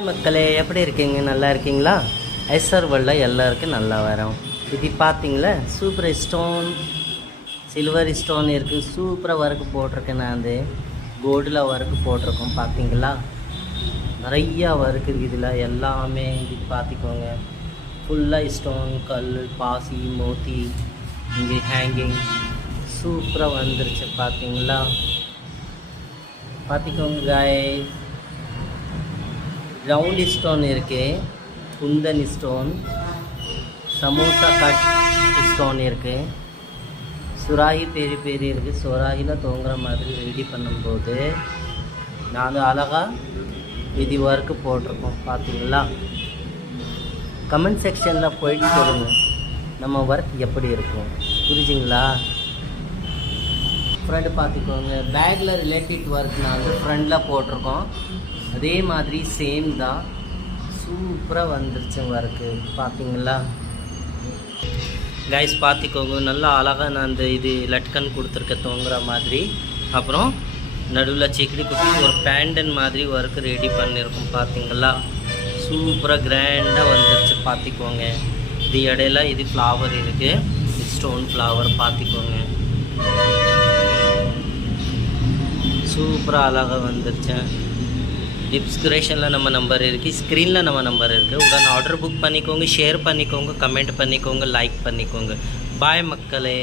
மக்களே எப்படி இருக்கீங்க? நல்லா இருக்கீங்களா? ஐசர் வேர்ல்டில் எல்லாருக்கும் நல்லா வரும். இது பார்த்தீங்களா, சூப்பர் ஸ்டோன், சில்வர் ஸ்டோன் இருக்குது. சூப்பராக ஒர்க்கு போட்டிருக்கேன். நான் வந்து கோல்டில் ஒர்க்கு போட்டிருக்கோம். பார்த்தீங்களா, நிறையா ஒர்க் இருக்குது இதில் எல்லாமே. இது பார்த்துக்கோங்க, ஃபுல்லாக ஸ்டோன், கல், பாசி, மோத்தி, இங்கே ஹேங்கிங் சூப்பராக வந்துருச்சு. பார்த்தீங்களா, பார்த்துக்கோங்க காய். ரவுண்ட் ஸ்டோன் இருக்குது, Kundan stone, samosa cut stone இருக்குது, சுராகி பெரிய பெரிய இருக்குது. சுராகியில் தூங்குற மாதிரி ரெடி பண்ணும்போது நாங்கள் அழகாக இது ஒர்க்கு போட்டிருக்கோம். பார்த்தீங்களா, கமெண்ட் செக்ஷனில் போயிட்டு சொல்லுங்கள் நம்ம ஒர்க் எப்படி இருக்கும், புரிஞ்சுங்களா? ஃப்ரண்ட் பார்த்துக்கோங்க, பேக்கில் ரிலேட்டட் ஒர்க் நாங்கள் ஃப்ரண்டில் போட்டிருக்கோம். அதே மாதிரி சேம் தான், சூப்பராக வந்துருச்சு ஒர்க்கு. பார்த்தீங்களா கைஸ், பார்த்துக்கோங்க, நல்லா அழகாக நான் அந்த இது லட்கன் கொடுத்துருக்கேன் தூங்குற மாதிரி. அப்புறம் நடுவில் சிக்கடி கொடுத்து ஒரு பேண்டன் மாதிரி ஒர்க்கு ரெடி பண்ணியிருக்கோம். பார்த்தீங்களா, சூப்பராக கிராண்டாக வந்துருச்சு. பார்த்துக்கோங்க, இது இடையில இது ஃப்ளவர் இருக்குது, ஸ்டோன் ஃப்ளவர். பார்த்துக்கோங்க, சூப்பராக அழகாக வந்துருச்சேன். டிஸ்கிரிப்ஷனில் நம்ம நம்பர் இருக்குது, ஸ்க்ரீனில் நம்ம நம்பர் இருக்குது. உடனே ஆர்டர் புக் பண்ணிக்கோங்க, ஷேர் பண்ணிக்கோங்க, கமெண்ட் பண்ணிக்கோங்க, லைக் பண்ணிக்கோங்க. பாய் மக்களே.